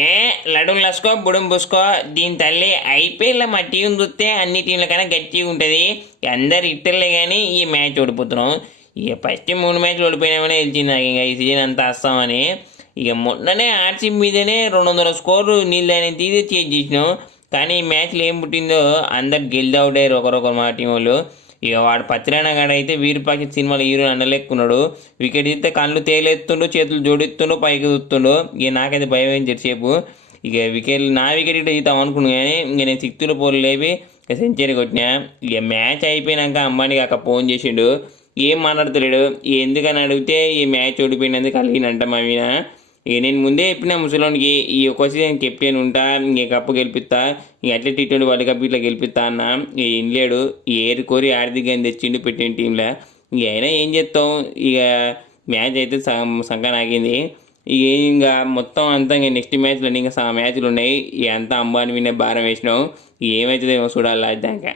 ఏ లడుం లసుకో బుడుం పుసుకో దీని తల్లి ఐపీఎల్ మా టీం చూస్తే అన్ని టీంల కన్నా గట్టిగా ఉంటుంది. అందరు ఇట్టర్లే కానీ ఈ మ్యాచ్ ఓడిపోతున్నాం. ఇక ఫస్ట్ 3 మ్యాచ్లు ఓడిపోయినామని తెలిసింది నాకు. ఇంకా ఈ సీజన్ అంతా వస్తామని. ఇక మొన్ననే ఆర్సీ మీదనే 200 స్కోర్లు నీళ్ళు అనేది తీసి చేంజ్ చేసినాం. కానీ ఈ మ్యాచ్లో ఏం పుట్టిందో అందరు గెలిది అవుట్ అయ్యారు ఒకరొకరు మా టీం వాళ్ళు. ఇక వాడు పత్రిరాణ గాడు అయితే వీరపాకి సినిమాలో హీరో అండలేక్కున్నాడు. వికెట్ ఇస్తే కళ్ళు తేలెత్తుండు, చేతులు జోడిస్తుండు, పైకి చూస్తుండు. ఇక నాకైతే భయం ఏం జరిసేపు. ఇక నా వికెట్ ఇట్లా తీద్దాం అనుకున్నాను కానీ ఇంక నేను 6ల పోలు లేపి ఇక సెంచరీ కొట్టినా. ఇక మ్యాచ్ అయిపోయినాక అమ్మానికి అక్క ఫోన్ చేసిండు. ఏం మాట్లాడతలేడు. ఎందుకని అడిగితే ఈ మ్యాచ్ ఓడిపోయినందుకు కలిగినంట మా మీద. ఇక నేను ముందే చెప్పిన ముసలోనికి ఈ ఒక్క సీజన్ కెప్టెన్ ఉంటా, ఇంక కప్పు గెలిపిస్తా, ఇంక అట్లే T20 వరల్డ్ కప్ ఇట్లా గెలిపిస్తా అన్న. ఇక ఇన్లేడు. ఏరు కోరి ఆర్థికంగా తెచ్చిండు పెట్టిన టీంలో. ఇక అయినా ఏం చేస్తాం. ఇక మ్యాచ్ అయితే సంక నాగింది. ఇక ఇంకా మొత్తం అంతా ఇంకా నెక్స్ట్ మ్యాచ్లో ఇంకా మ్యాచ్లు ఉన్నాయి. ఇక అంతా అంబానీ వినే భారం వేసినాం. ఏమవుతుందో ఏమో చూడాలి దాకా.